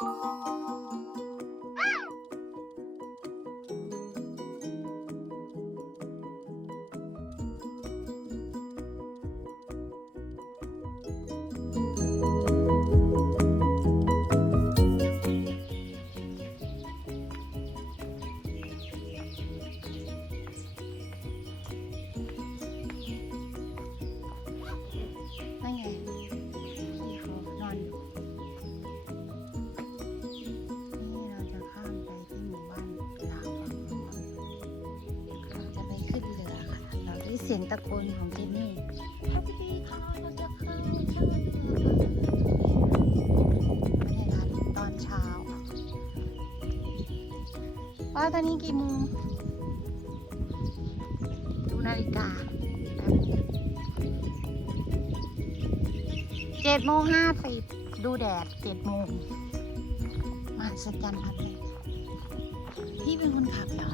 Música สียงตะโกนของที่นี่บรรยากาศตอนเช้าว่าตอนนี้กี่โมงดูนาฬิกาเจ็ดโมงห้าสิบดูแดดเจ็ดโมงมาสัจจันทร์ครับพี่เป็นคนขับเหรอ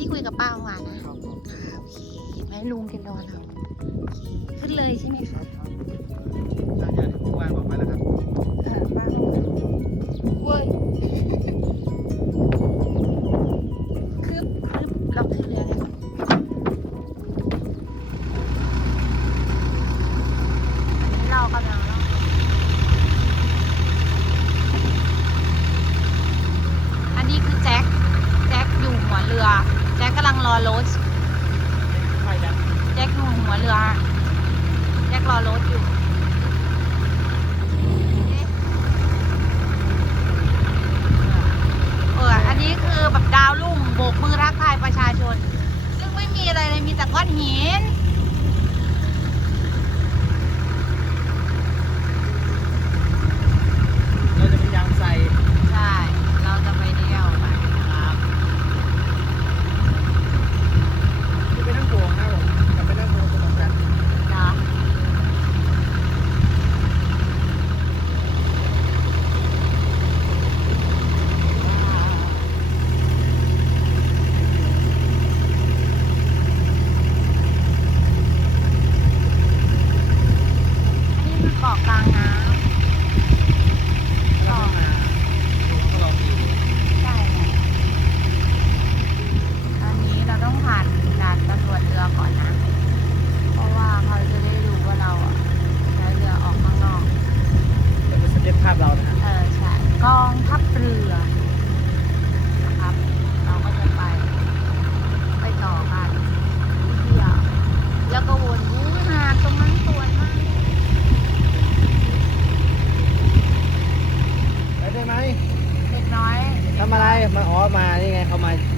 ที่คุยกับป้าเมื่อวานนะโอเคไม่ลุงกินโดนเรา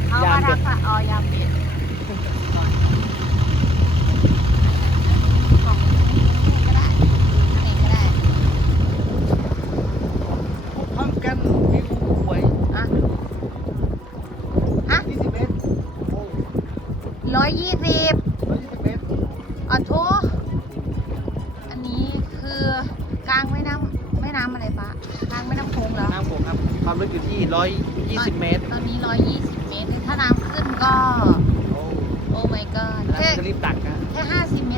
เขาก็ทักว่าอยาเปลี่ยน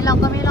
เราก็ไม่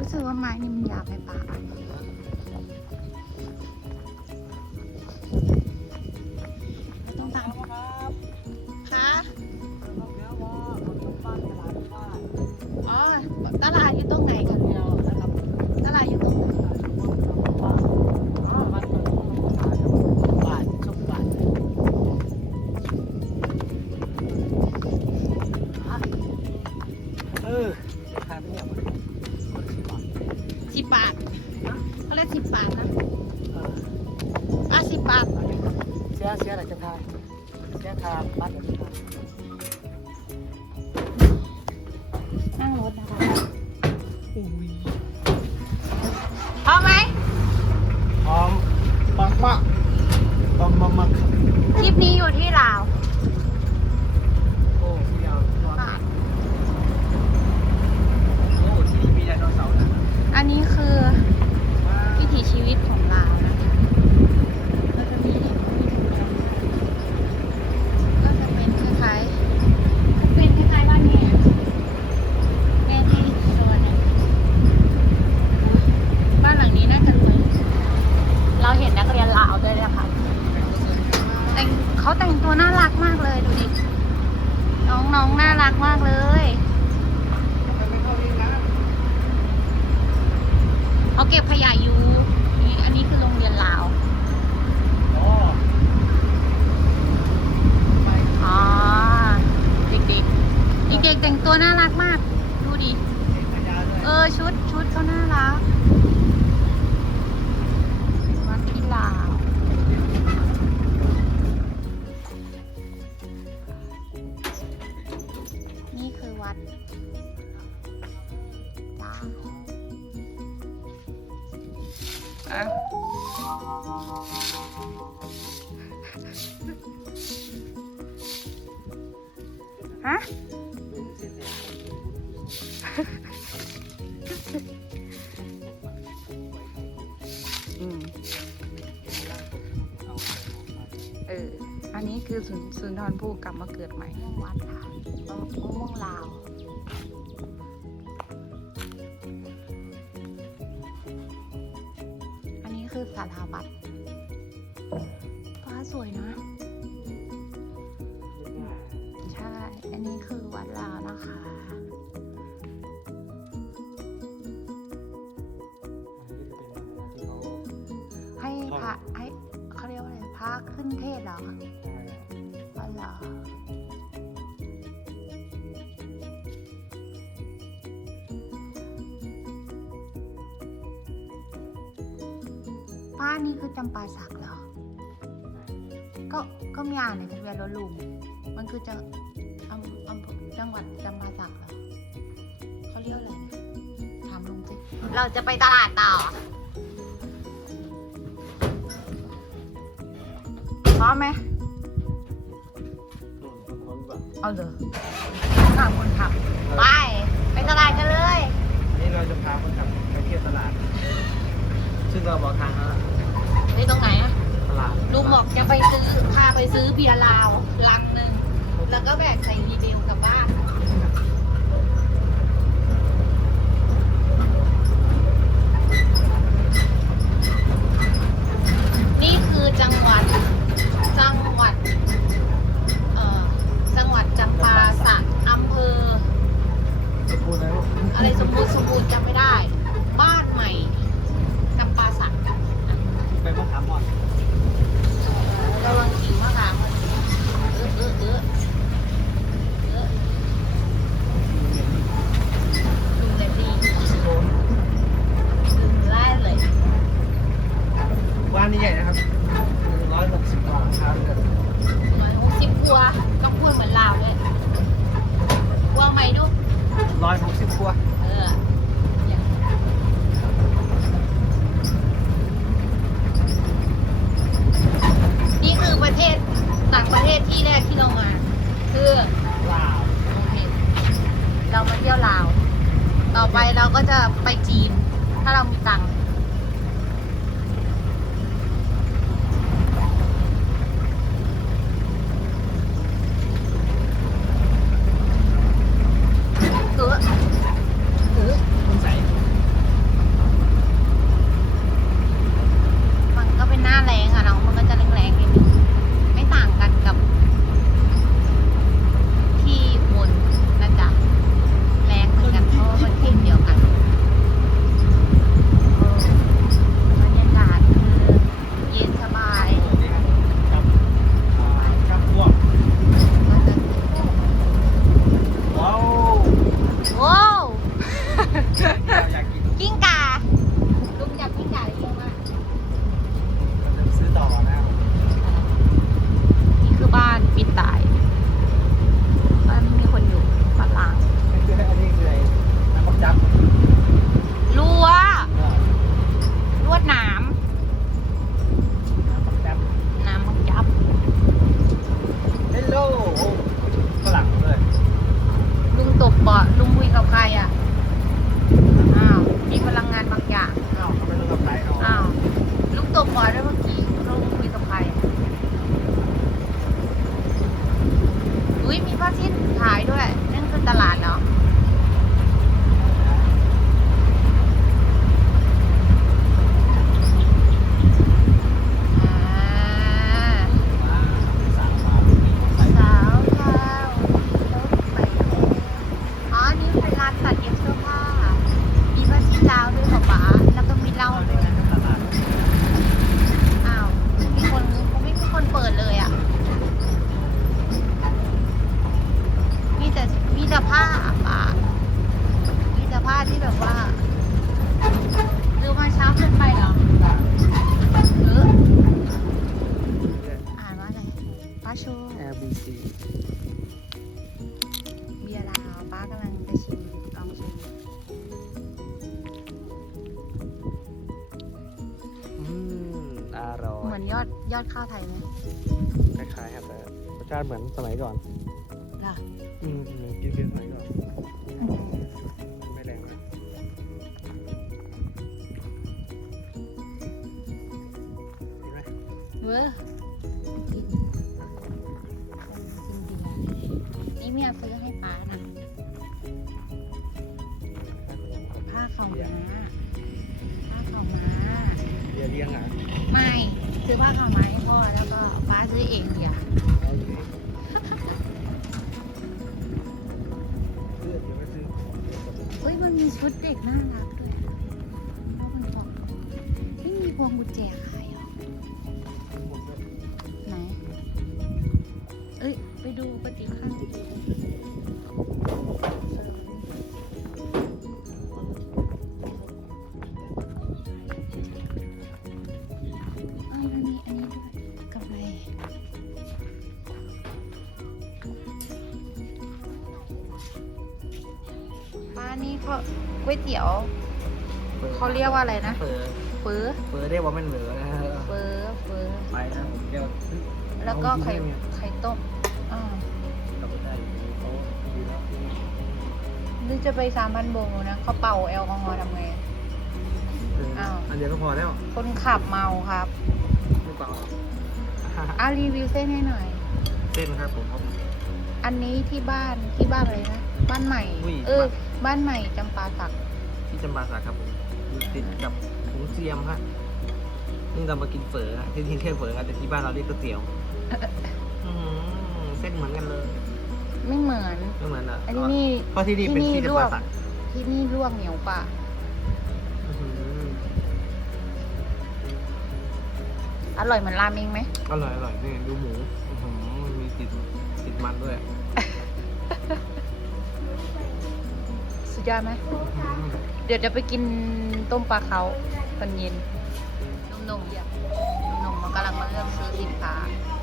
รู้สึกว่าไม้นี่มันยาวไปปะ ทเขาเรียกสิบบาทนะเอออะสิบบาท เสียเสียอะไรจะทานเสียทานบ้านจะทานนั่งรถนะคะอุ้ยพร้อมไหมหอมปังปะปังมามักคลิปนี้อยู่ที่ลาว โอ้ที่ยาวร้อนโอ้ที่มีไดโนเสาร์นะ อันนี้คือวิถีชีวิตของลาวนะคะก็จะมีก็จะเป็นคล้ายๆเป็นคล้ายๆบ้านเนี่ยแม่ที่โซนเนี่ยบ้านหลังนี้น่าจะรวยเราเห็นนักเรียนลาวด้วยนะคะแต่งเขาแต่งตัวน่ารักมากเลยดูดิ น้องๆน่ารักมากเลย เขาเก็บขยะอยู่นี่อันนี้คือโรงเรียนลาว อ๋อไป อ๋อ เด็กๆ เด็กๆ แต่งตัวน่ารักมาก ดูดิ เออชุดชุดเขาน่ารักวัดที่ลา นนี้คือสุนสุนทรภู่กลับมาเกิดใหม่วัดค่ะมะม่วงลาวอันนี้คือสาราวัดฟ้าสวยนะ ใช่ อันนี้คือวัดลาวนะคะให้พระให้เขาเรียกว่าอะไรพระขึ้นเทศน์เหรอ อ๋อเหรอป้านี่คือจำปาสักเหรอ ก็ก็มีอ่านในทะเบียนรถลุง มันคือจังอำอำเภอจังหวัดจำปาสักเหรอเขาเรียกอะไรนะถามลุงสิเราจะไปตลาดต่อ พร้อมไหม เอาเลยถามคนขับ ไป ไปตลาดกันเลย นี่เราจะพาคนขับไปเที่ยวตลาด ซึ่งเราบอกทางแล้วไปตรงไหนอะตลาดลุงบอกจะไปซื้อ พาไปซื้อเบียร์ลาวลังหนึ่ง แล้วก็แบกใส่รีวิวกลับบ้าน นี่คือจังหวัด ปาสักอำเภอจะพูดอะไรวะอะไรสมบูรณ์สมบูรณ์จำไม่ได้ บ้านใหม่จำปาสักไปมะขามอ่อนระวังขิงมะขามมันเออเออเออเอ อนยอดยอดข้าวไทยไหมคล้ายๆครับแต่รสชาติเหมือนสมัยก่อนล่ะอืมเหมือนกินเป็นสมัยก่อนไม่แรงมากเห็นไหมเว้อกินกินเบียร์นี่เมียซื้อให้ป้านะผ้าขาวม้าผ้าขาวม้าเบียร์เลี้ยงอะไม่ ซื้อผ้าขาวม้าให้พ่อแล้วก็ป้าซื้อเองเดียวเอาอยู่นี่ซื้อเดี๋ยวไปซื้อของเดี๋ยวก่อนเฮ้ยมันมีชุดเด็กน่ารักด้วย ป้านี่เขาก๋วยเตี๋ยวเขาเรียกว่าอะไรนะเปิดเฟื้อเปิดได้ว่ามันเหลือนะเฟื้อเฟื้อไปนะผมเดี๋ยวแล้วก็ไข่เอาจริงๆเนี่ยไข่ต้มอ่าเราไปได้อยู่เขาดีแล้วหรือจะไปสามพันโบนะเขาเป่าแอลกอฮอล์ทำไงอ้าวอันเดียวก็พอแล้ว คนขับเมาครับไม่เปล่าอารีวิวเส้นให้หน่อย เส้นครับผมครับ อันนี้ที่บ้านที่บ้านอะไรนะ บ้านใหม่ อุ้ยเออ บ้านใหม่จำปาสัก ที่จำปาสักครับผมอยู่ติดกับหงเซียมฮะนี่เรามากินเฝอฮะที่นี่เรียกเฝอครับแต่ที่บ้านเราเรียกก๋วยเตี๋ยวอื้อหือเส้นเหมือนกันเลยไม่เหมือน ไม่เหมือนอะอันนี้นี่เพราะที่นี่เป็นที่นี่ที่ลจำวปากสักที่นี่ลวกเหนียวป่าอื้อหืออร่อยเหมือนราเมงไหมอร่อยอร่อยนี่ดูหมู มันด้วยสุดยอดไหมอื้อหือเดี๋ยวจะไปกินต้มปลาเขาตอนเย็นหนุ่มๆหนุ่มๆมันกำลังมาเลือกซื้อสินค้า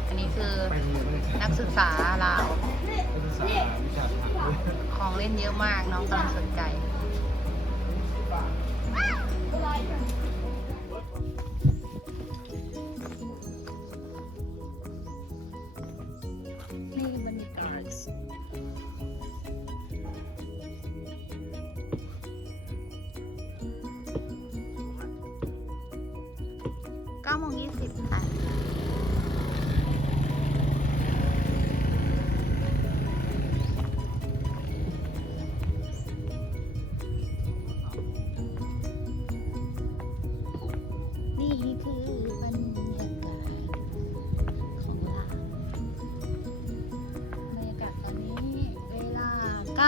อันนี้คือไปโรงเรียนไม่ได้นักศึกษาลาว นักศึกษาวิชาทหารด้วยของเล่นเยอะมากน้องกำลังสนใจ 9โมง20ค่ะ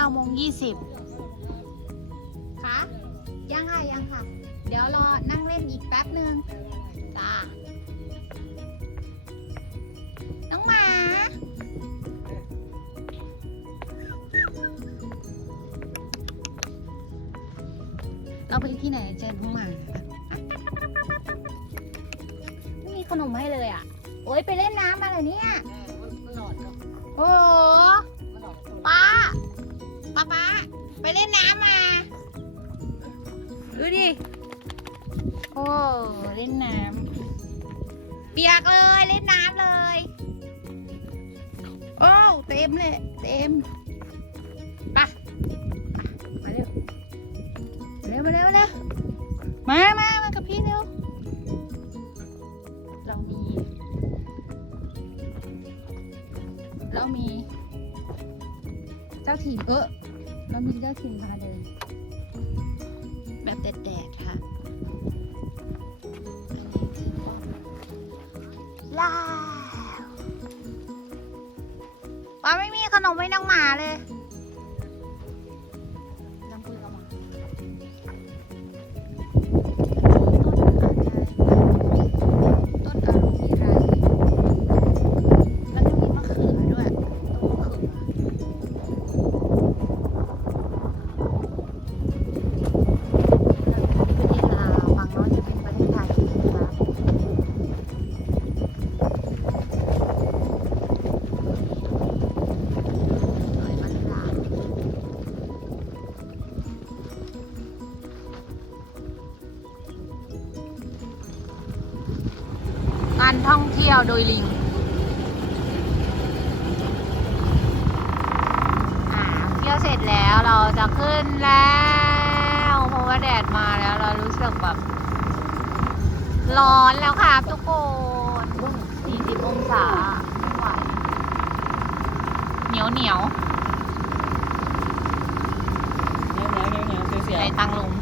9โมงยี่สิบคะยังค่ะ ยังค่ะ เดี๋ยวรอนั่งเล่นอีกแป๊บหนึ่ง เราไปที่ไหนเจอน้องหมาไม่มีขนมให้เลยอะ โอ๊ยไปเล่นน้ำมาเหรอเนี่ยโอ้ป้าป้าป้าไปเล่นน้ำมาดูดิโอ้เล่นน้ำเปียกเลยเล่นน้ำเลย โอ้เต็มเลย เต็ม การท่องเที่ยวโดยลิงเที่ยวเสร็จแล้วเราจะขึ้นแล้ว เพราะว่าแดดมาแล้วเรารู้สึกแบบ ร้อนแล้วครับทุกคน40องศาเหนียวเหนียวเหนียวเหนียวเหนียวเหนียวเสียในตังลุง